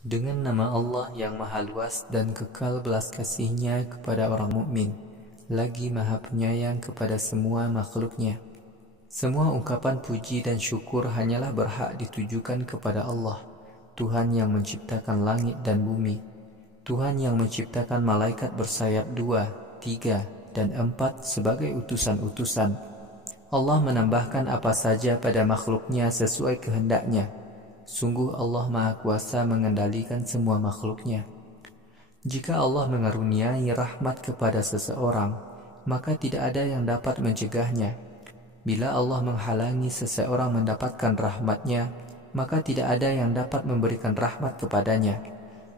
Dengan nama Allah yang Maha Luas dan kekal belas kasih-Nya kepada orang mukmin, lagi Maha Penyayang kepada semua makhluk-Nya. Semua ungkapan puji dan syukur hanyalah berhak ditujukan kepada Allah, Tuhan yang menciptakan langit dan bumi, Tuhan yang menciptakan malaikat bersayap 2, 3, dan 4 sebagai utusan-utusan. Allah menambahkan apa saja pada makhluk-Nya sesuai kehendak-Nya. Sungguh Allah Maha Kuasa mengendalikan semua makhluk-Nya. Jika Allah mengaruniai rahmat kepada seseorang, maka tidak ada yang dapat mencegahnya. Bila Allah menghalangi seseorang mendapatkan rahmat-Nya, maka tidak ada yang dapat memberikan rahmat kepadanya.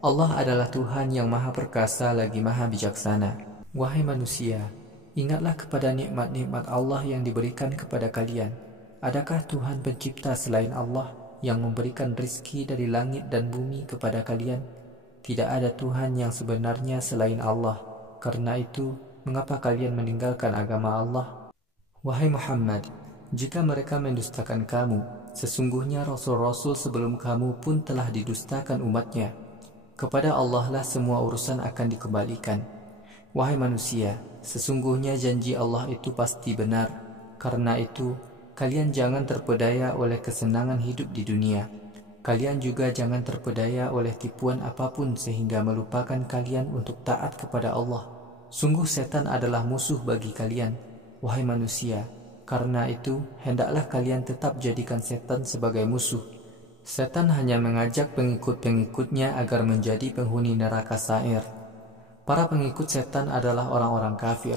Allah adalah Tuhan yang Maha Perkasa lagi Maha Bijaksana. Wahai manusia, ingatlah kepada nikmat-nikmat Allah yang diberikan kepada kalian. Adakah Tuhan pencipta selain Allah yang memberikan rizki dari langit dan bumi kepada kalian? Tidak ada Tuhan yang sebenarnya selain Allah. Karena itu, mengapa kalian meninggalkan agama Allah? Wahai Muhammad, jika mereka mendustakan kamu, sesungguhnya Rasul-Rasul sebelum kamu pun telah didustakan umatnya. Kepada Allah lah semua urusan akan dikembalikan. Wahai manusia, sesungguhnya janji Allah itu pasti benar. Karena itu, kalian jangan terpedaya oleh kesenangan hidup di dunia. Kalian juga jangan terpedaya oleh tipuan apapun sehingga melupakan kalian untuk taat kepada Allah. Sungguh setan adalah musuh bagi kalian, wahai manusia. Karena itu, hendaklah kalian tetap jadikan setan sebagai musuh. Setan hanya mengajak pengikut-pengikutnya agar menjadi penghuni neraka sa'ir. Para pengikut setan adalah orang-orang kafir.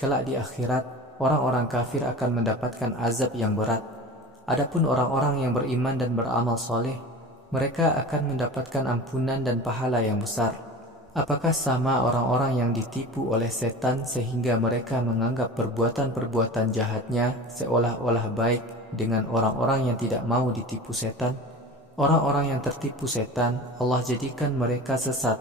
Kelak di akhirat, orang-orang kafir akan mendapatkan azab yang berat. Adapun orang-orang yang beriman dan beramal soleh, mereka akan mendapatkan ampunan dan pahala yang besar. Apakah sama orang-orang yang ditipu oleh setan sehingga mereka menganggap perbuatan-perbuatan jahatnya seolah-olah baik dengan orang-orang yang tidak mau ditipu setan? Orang-orang yang tertipu setan, Allah jadikan mereka sesat.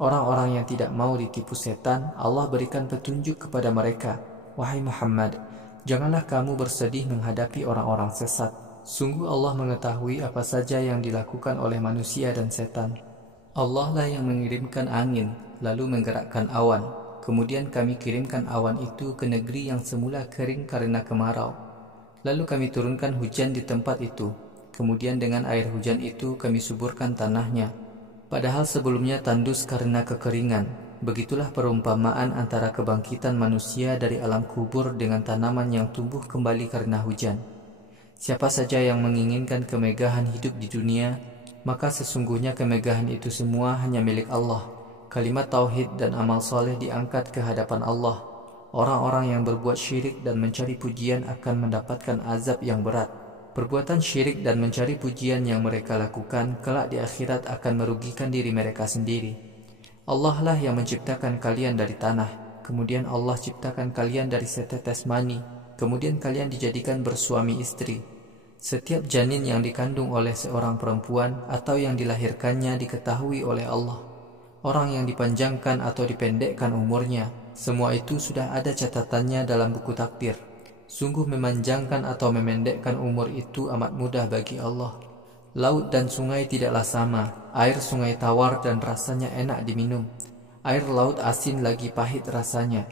Orang-orang yang tidak mau ditipu setan, Allah berikan petunjuk kepada mereka. Wahai Muhammad, janganlah kamu bersedih menghadapi orang-orang sesat. Sungguh Allah mengetahui apa saja yang dilakukan oleh manusia dan setan. Allah lah yang mengirimkan angin, lalu menggerakkan awan. Kemudian kami kirimkan awan itu ke negeri yang semula kering karena kemarau. Lalu kami turunkan hujan di tempat itu. Kemudian dengan air hujan itu kami suburkan tanahnya. Padahal sebelumnya tandus karena kekeringan. Begitulah perumpamaan antara kebangkitan manusia dari alam kubur dengan tanaman yang tumbuh kembali karena hujan. Siapa saja yang menginginkan kemegahan hidup di dunia, maka sesungguhnya kemegahan itu semua hanya milik Allah. Kalimat tauhid dan amal soleh diangkat ke hadapan Allah. Orang-orang yang berbuat syirik dan mencari pujian akan mendapatkan azab yang berat. Perbuatan syirik dan mencari pujian yang mereka lakukan kelak di akhirat akan merugikan diri mereka sendiri. Allah lah yang menciptakan kalian dari tanah, kemudian Allah ciptakan kalian dari setetes mani, kemudian kalian dijadikan bersuami istri. Setiap janin yang dikandung oleh seorang perempuan atau yang dilahirkannya diketahui oleh Allah. Orang yang dipanjangkan atau dipendekkan umurnya, semua itu sudah ada catatannya dalam buku takdir. Sungguh memanjangkan atau memendekkan umur itu amat mudah bagi Allah. Laut dan sungai tidaklah sama. Air sungai tawar dan rasanya enak diminum. Air laut asin lagi pahit rasanya.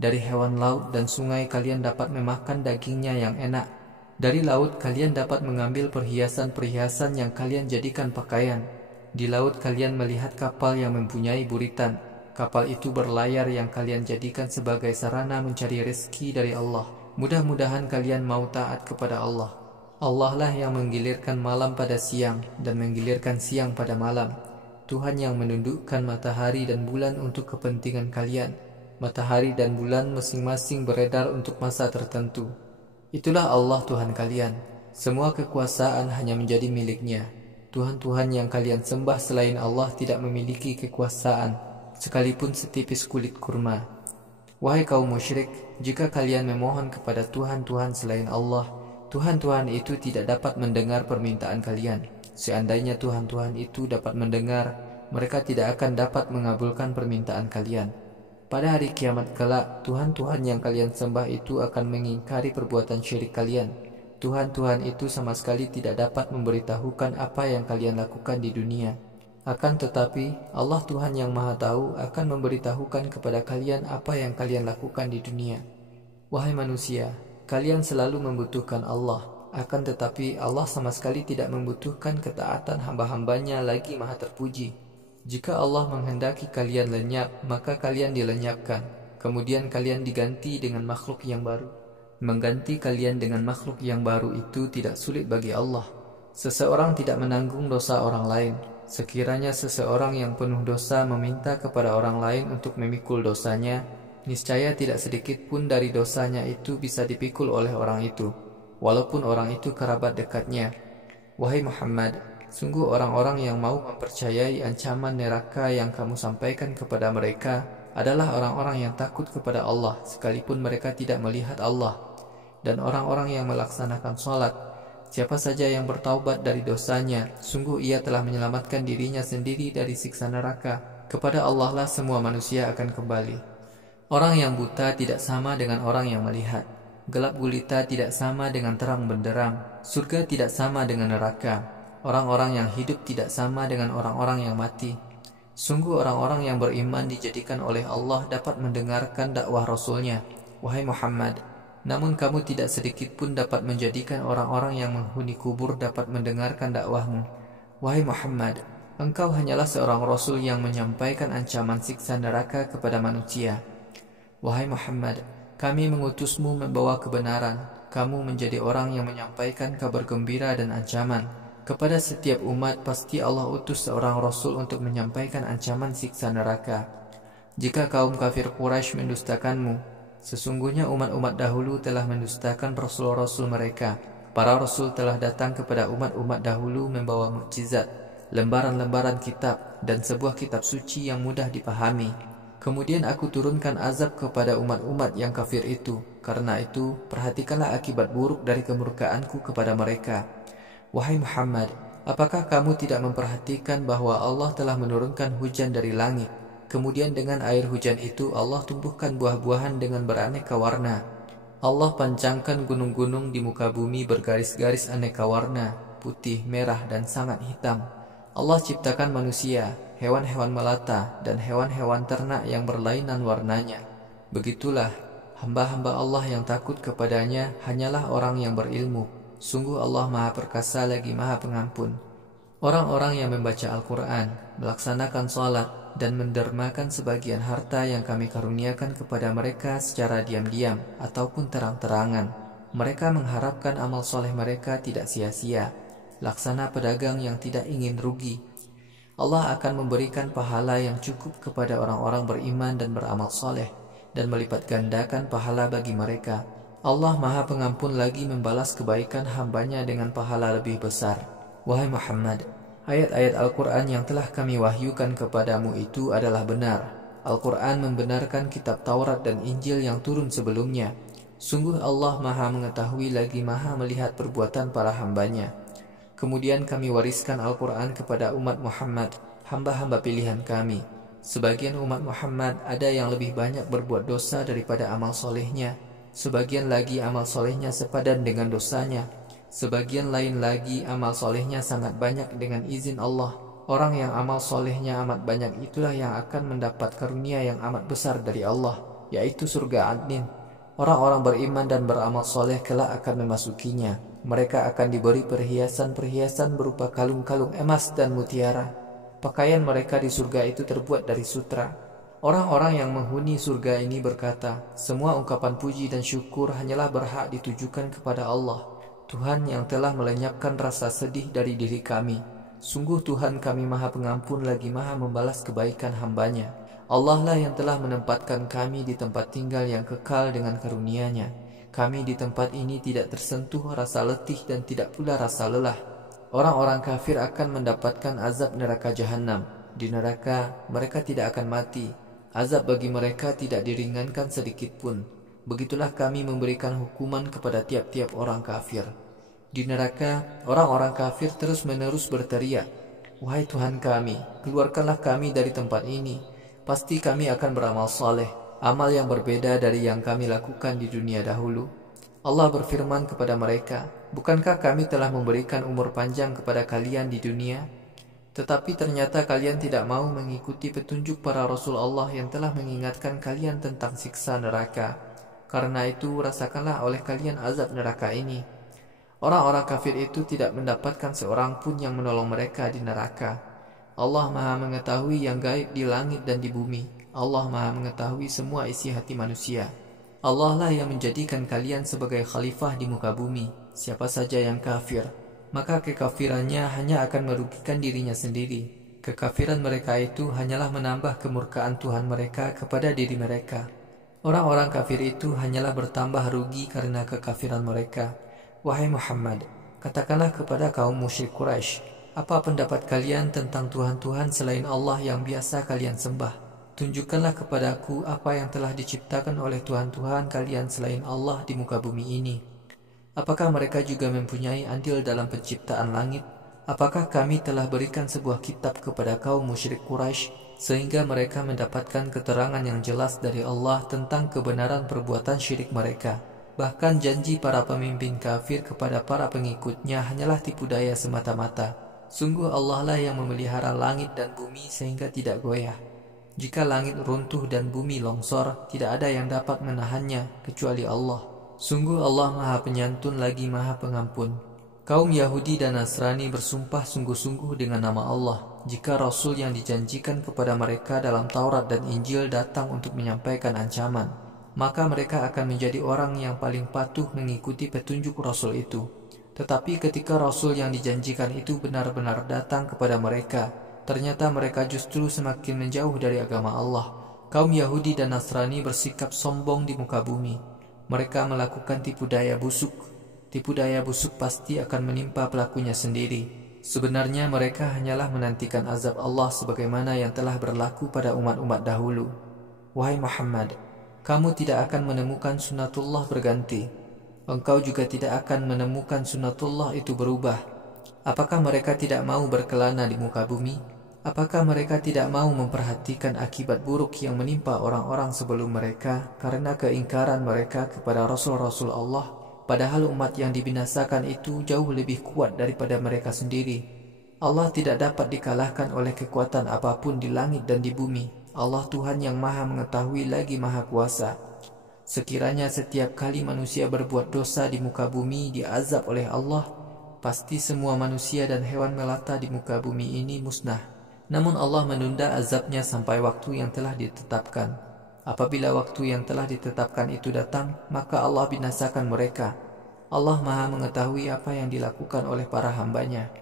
Dari hewan laut dan sungai kalian dapat memakan dagingnya yang enak. Dari laut kalian dapat mengambil perhiasan-perhiasan yang kalian jadikan pakaian. Di laut kalian melihat kapal yang mempunyai buritan. Kapal itu berlayar yang kalian jadikan sebagai sarana mencari rezeki dari Allah. Mudah-mudahan kalian mau taat kepada Allah. Allah lah yang menggilirkan malam pada siang dan menggilirkan siang pada malam. Tuhan yang menundukkan matahari dan bulan untuk kepentingan kalian. Matahari dan bulan masing-masing beredar untuk masa tertentu. Itulah Allah Tuhan kalian. Semua kekuasaan hanya menjadi milik-Nya. Tuhan-Tuhan yang kalian sembah selain Allah tidak memiliki kekuasaan, sekalipun setipis kulit kurma. Wahai kaum musyrik, jika kalian memohon kepada Tuhan-Tuhan selain Allah, Tuhan-Tuhan itu tidak dapat mendengar permintaan kalian. Seandainya Tuhan-Tuhan itu dapat mendengar, mereka tidak akan dapat mengabulkan permintaan kalian. Pada hari kiamat kelak, Tuhan-Tuhan yang kalian sembah itu akan mengingkari perbuatan syirik kalian. Tuhan-Tuhan itu sama sekali tidak dapat memberitahukan apa yang kalian lakukan di dunia. Akan tetapi, Allah Tuhan yang Maha Tahu akan memberitahukan kepada kalian apa yang kalian lakukan di dunia. Wahai manusia, kalian selalu membutuhkan Allah. Akan tetapi, Allah sama sekali tidak membutuhkan ketaatan hamba-hambanya lagi Maha Terpuji. Jika Allah menghendaki kalian lenyap, maka kalian dilenyapkan. Kemudian kalian diganti dengan makhluk yang baru. Mengganti kalian dengan makhluk yang baru itu tidak sulit bagi Allah. Seseorang tidak menanggung dosa orang lain. Sekiranya seseorang yang penuh dosa meminta kepada orang lain untuk memikul dosanya, niscaya tidak sedikit pun dari dosanya itu bisa dipikul oleh orang itu, walaupun orang itu kerabat dekatnya. Wahai Muhammad, sungguh orang-orang yang mau mempercayai ancaman neraka yang kamu sampaikan kepada mereka adalah orang-orang yang takut kepada Allah sekalipun mereka tidak melihat Allah, dan orang-orang yang melaksanakan salat. Siapa saja yang bertaubat dari dosanya, sungguh ia telah menyelamatkan dirinya sendiri dari siksa neraka. Kepada Allah lah semua manusia akan kembali. Orang yang buta tidak sama dengan orang yang melihat. Gelap gulita tidak sama dengan terang benderang. Surga tidak sama dengan neraka. Orang-orang yang hidup tidak sama dengan orang-orang yang mati. Sungguh orang-orang yang beriman dijadikan oleh Allah dapat mendengarkan dakwah Rasul-Nya, wahai Muhammad. Namun kamu tidak sedikit pun dapat menjadikan orang-orang yang menghuni kubur dapat mendengarkan dakwahmu. Wahai Muhammad, engkau hanyalah seorang Rasul yang menyampaikan ancaman siksa neraka kepada manusia. Wahai Muhammad, kami mengutusmu membawa kebenaran. Kamu menjadi orang yang menyampaikan kabar gembira dan ancaman. Kepada setiap umat pasti Allah utus seorang Rasul untuk menyampaikan ancaman siksa neraka. Jika kaum kafir Quraisy mendustakanmu, sesungguhnya umat-umat dahulu telah mendustakan rasul-rasul mereka. Para rasul telah datang kepada umat-umat dahulu membawa mukjizat, lembaran-lembaran kitab, dan sebuah kitab suci yang mudah dipahami. Kemudian aku turunkan azab kepada umat-umat yang kafir itu. Karena itu, perhatikanlah akibat buruk dari kemurkaanku kepada mereka. Wahai Muhammad, apakah kamu tidak memperhatikan bahwa Allah telah menurunkan hujan dari langit? Kemudian dengan air hujan itu Allah tumbuhkan buah-buahan dengan beraneka warna. Allah pancangkan gunung-gunung di muka bumi bergaris-garis aneka warna, putih, merah, dan sangat hitam. Allah ciptakan manusia, hewan-hewan melata, dan hewan-hewan ternak yang berlainan warnanya. Begitulah, hamba-hamba Allah yang takut kepadanya hanyalah orang yang berilmu. Sungguh Allah Maha Perkasa lagi Maha Pengampun. Orang-orang yang membaca Al-Quran, melaksanakan salat, dan mendermakan sebagian harta yang kami karuniakan kepada mereka secara diam-diam ataupun terang-terangan. Mereka mengharapkan amal soleh mereka tidak sia-sia, laksana pedagang yang tidak ingin rugi. Allah akan memberikan pahala yang cukup kepada orang-orang beriman dan beramal soleh, dan melipat gandakan pahala bagi mereka. Allah Maha Pengampun lagi membalas kebaikan hambanya dengan pahala lebih besar. Wahai Muhammad, ayat-ayat Al-Quran yang telah kami wahyukan kepadamu itu adalah benar. Al-Quran membenarkan kitab Taurat dan Injil yang turun sebelumnya. Sungguh Allah Maha mengetahui lagi Maha melihat perbuatan para hambanya. Kemudian kami wariskan Al-Quran kepada umat Muhammad, hamba-hamba pilihan kami. Sebagian umat Muhammad ada yang lebih banyak berbuat dosa daripada amal solehnya. Sebagian lagi amal solehnya sepadan dengan dosanya. Sebagian lain lagi amal solehnya sangat banyak dengan izin Allah. Orang yang amal solehnya amat banyak itulah yang akan mendapat karunia yang amat besar dari Allah, yaitu surga Adnin. Orang-orang beriman dan beramal soleh kelak akan memasukinya. Mereka akan diberi perhiasan-perhiasan berupa kalung-kalung emas dan mutiara. Pakaian mereka di surga itu terbuat dari sutra. Orang-orang yang menghuni surga ini berkata, semua ungkapan puji dan syukur hanyalah berhak ditujukan kepada Allah, Tuhan yang telah melenyapkan rasa sedih dari diri kami. Sungguh Tuhan kami Maha Pengampun lagi Maha membalas kebaikan hambanya. Allah lah yang telah menempatkan kami di tempat tinggal yang kekal dengan karunia-Nya. Kami di tempat ini tidak tersentuh rasa letih dan tidak pula rasa lelah. Orang-orang kafir akan mendapatkan azab neraka jahanam. Di neraka mereka tidak akan mati. Azab bagi mereka tidak diringankan sedikit pun. Begitulah kami memberikan hukuman kepada tiap-tiap orang kafir. Di neraka, orang-orang kafir terus-menerus berteriak, wahai Tuhan kami, keluarkanlah kami dari tempat ini. Pasti kami akan beramal saleh, amal yang berbeda dari yang kami lakukan di dunia dahulu. Allah berfirman kepada mereka, bukankah kami telah memberikan umur panjang kepada kalian di dunia? Tetapi ternyata kalian tidak mau mengikuti petunjuk para Rasul Allah yang telah mengingatkan kalian tentang siksa neraka. Karena itu rasakanlah oleh kalian azab neraka ini. Orang-orang kafir itu tidak mendapatkan seorang pun yang menolong mereka di neraka. Allah Maha mengetahui yang gaib di langit dan di bumi. Allah Maha mengetahui semua isi hati manusia. Allah lah yang menjadikan kalian sebagai khalifah di muka bumi. Siapa saja yang kafir, maka kekafirannya hanya akan merugikan dirinya sendiri. Kekafiran mereka itu hanyalah menambah kemurkaan Tuhan mereka kepada diri mereka. Orang-orang kafir itu hanyalah bertambah rugi karena kekafiran mereka. Wahai Muhammad, katakanlah kepada kaum musyrik Quraisy, apa pendapat kalian tentang Tuhan-Tuhan selain Allah yang biasa kalian sembah? Tunjukkanlah kepadaku apa yang telah diciptakan oleh Tuhan-Tuhan kalian selain Allah di muka bumi ini. Apakah mereka juga mempunyai andil dalam penciptaan langit? Apakah kami telah berikan sebuah kitab kepada kaum musyrik Quraisy sehingga mereka mendapatkan keterangan yang jelas dari Allah tentang kebenaran perbuatan syirik mereka? Bahkan janji para pemimpin kafir kepada para pengikutnya hanyalah tipu daya semata-mata. Sungguh Allah lah yang memelihara langit dan bumi sehingga tidak goyah. Jika langit runtuh dan bumi longsor, tidak ada yang dapat menahannya kecuali Allah. Sungguh Allah Maha Penyantun lagi Maha Pengampun. Kaum Yahudi dan Nasrani bersumpah sungguh-sungguh dengan nama Allah, jika Rasul yang dijanjikan kepada mereka dalam Taurat dan Injil datang untuk menyampaikan ancaman, maka mereka akan menjadi orang yang paling patuh mengikuti petunjuk Rasul itu. Tetapi ketika Rasul yang dijanjikan itu benar-benar datang kepada mereka, ternyata mereka justru semakin menjauh dari agama Allah. Kaum Yahudi dan Nasrani bersikap sombong di muka bumi. Mereka melakukan tipu daya busuk. Tipu daya busuk pasti akan menimpa pelakunya sendiri. Sebenarnya mereka hanyalah menantikan azab Allah sebagaimana yang telah berlaku pada umat-umat dahulu. Wahai Muhammad, kamu tidak akan menemukan sunnatullah berganti. Engkau juga tidak akan menemukan sunnatullah itu berubah. Apakah mereka tidak mau berkelana di muka bumi? Apakah mereka tidak mau memperhatikan akibat buruk yang menimpa orang-orang sebelum mereka karena keingkaran mereka kepada Rasul-Rasul Allah? Padahal umat yang dibinasakan itu jauh lebih kuat daripada mereka sendiri. Allah tidak dapat dikalahkan oleh kekuatan apapun di langit dan di bumi. Allah Tuhan yang Maha Mengetahui lagi Maha Kuasa. Sekiranya setiap kali manusia berbuat dosa di muka bumi diazab oleh Allah, pasti semua manusia dan hewan melata di muka bumi ini musnah. Namun Allah menunda azabnya sampai waktu yang telah ditetapkan. Apabila waktu yang telah ditetapkan itu datang, maka Allah binasakan mereka. Allah Maha Mengetahui apa yang dilakukan oleh para hambanya.